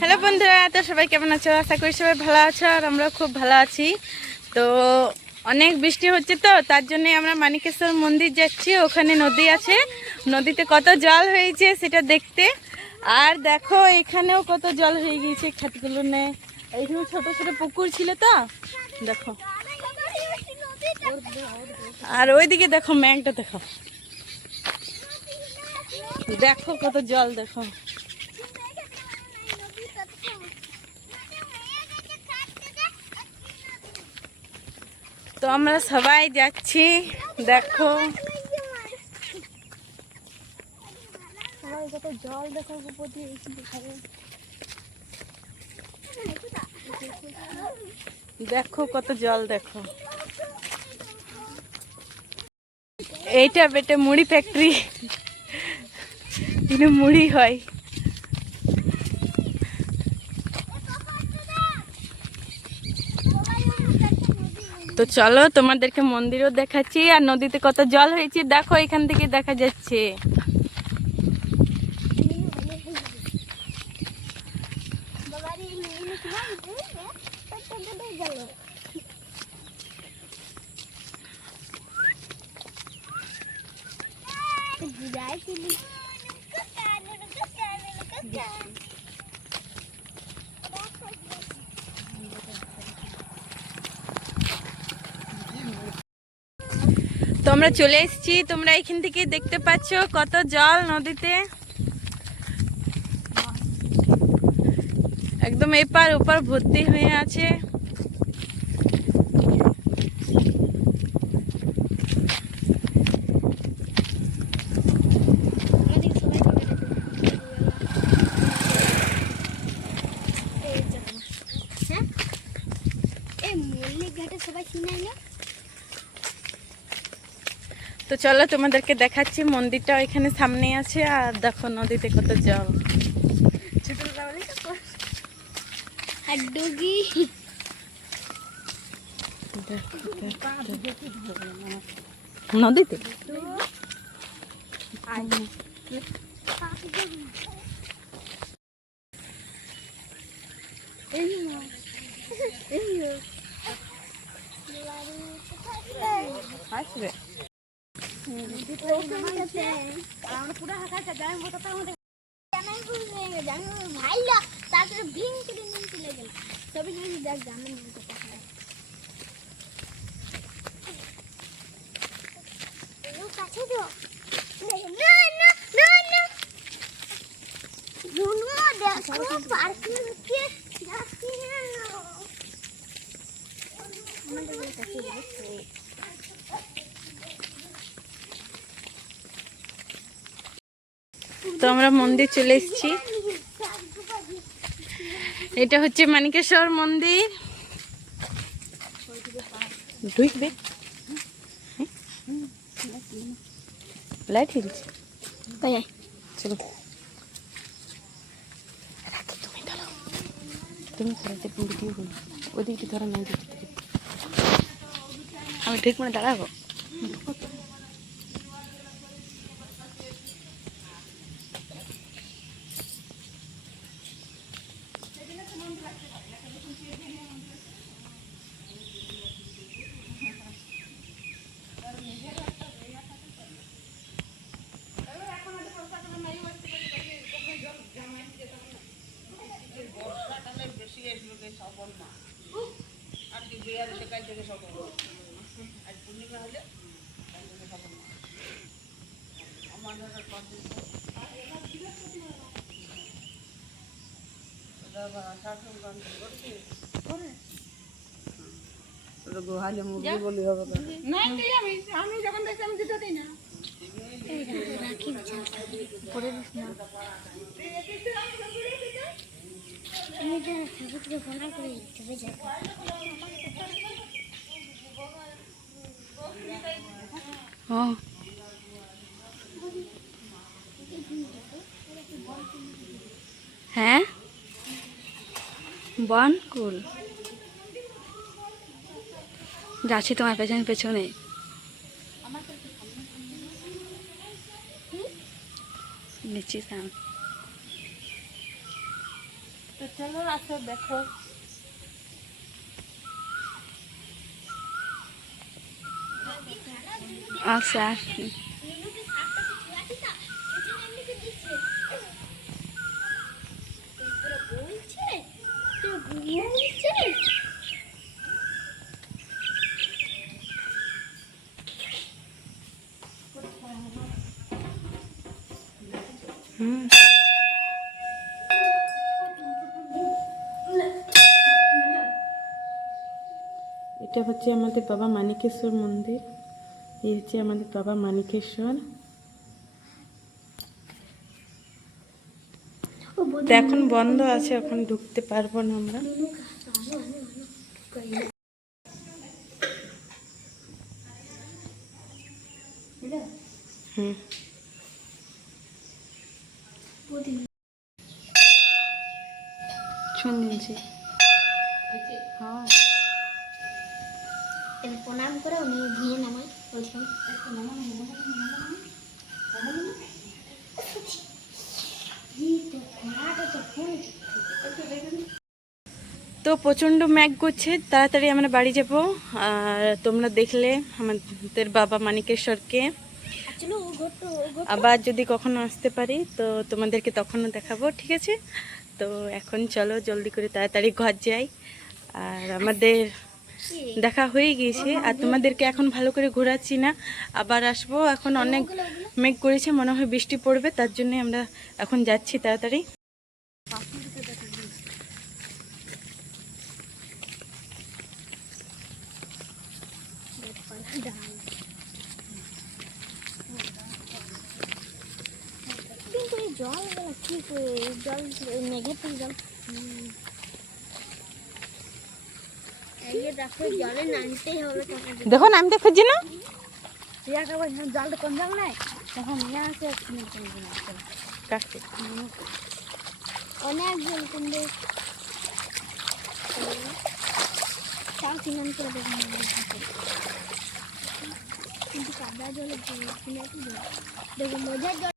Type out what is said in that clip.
Hello বন্ধুরা, তো সবাই কেমন আছো? আশা করি সবাই ভালো আছো, আর আমরা খুব ভালো আছি। তো অনেক বৃষ্টি হচ্ছে, তো তার জন্য আমরা মানিকেশ্বর মন্দির যাচ্ছি। ওখানে নদী আছে, নদীতে কত জল হয়েছে সেটা দেখতে। আর দেখো এখানেও কত জল হয়ে গিয়েছে খাতগুলো নে। এইখানে ছোট ছোট পুকুর ছিল, তো দেখো। আর ওইদিকে দেখো ম্যাংটা, দেখো দেখো কত জল, দেখো। তো আমরা সবাই যাচ্ছি, দেখো কত জল, দেখো দেখো কত জল, দেখো। এইটা বেটে মুড়ি ফ্যাক্টরি, এখানে মুড়ি হয়। তো চলো তোমাদেরকে মন্দিরও দেখাচ্ছি, আর নদীতে কত জল হয়েছে দেখো, এখান থেকে দেখা যাচ্ছে। তো আমরা চলে এসেছি, তোমরা এখান থেকে দেখতে পাচ্ছ কত জল নদীতে, একদম এপার ওপার ভর্তি হয়ে আছে। তো চলো তোমাদেরকে দেখাচ্ছি, মন্দিরটা এখানে সামনে আছে, আর দেখো নদীতে কত জল। নদীতে আসবে। তো আমরা মন্দির চলে এসেছি, এটা হচ্ছে মানিকেশ্বর মন্দির। ঢুকবে লাইট হিলছে, চলো তুমি ভিডিও করো, ওদিকে ধরো না, আমি ঠিক মানে দাঁড়াবো। গোহালে মুরগি বলি হবে না, আমি যখন দেখছি আমি দিতে দিই না। হ্যাঁ, বনকুল যাচ্ছি তোমার পেছনে পেছনে। নিচে তো চলো আসো দেখো। আচ্ছা আসছি। এটা হচ্ছে আমাদের বাবা মানিকেশ্বর মন্দির। এই হচ্ছে আমাদের বাবা মানিকেশ্বর। তো এখন বন্ধ আছে, এখন ঢুকতে পারবো না আমরা। হুম, শুনছি। হ্যাঁ, প্রণাম করে উনি দিয়ে নামাই বলছেন। তো প্রচণ্ড মেঘ করছে, তাড়াতাড়ি আমরা বাড়ি যাব। আর তোমরা দেখলে আমাদের বাবা মানিকেশ্বরকে, আবার যদি কখনো আসতে পারি তো তোমাদেরকে তখনও দেখাবো, ঠিক আছে? তো এখন চলো জলদি করে তাড়াতাড়ি ঘর যাই। আর আমাদের দেখা হয়ে গিয়েছে, আর তোমাদেরকে এখন ভালো করে ঘোরাচ্ছি না, আবার আসবো। এখন অনেক মেঘ করেছে, মনে হয় বৃষ্টি পড়বে, তার জন্যই আমরা এখন যাচ্ছি তাড়াতাড়ি। কিন্তু এই জল কি জল মেঘের থেকে জল দেখো জলে নামতেই হবে। দেখো নামতে খুঁজছি না, জলটা কোন জল নাই তখন নিয়ে আসে কাটতে। অনেক জল কিন্তু তাও কিনান করে দেখুন কিন্তু কাদা জলে দেখুন মজার জল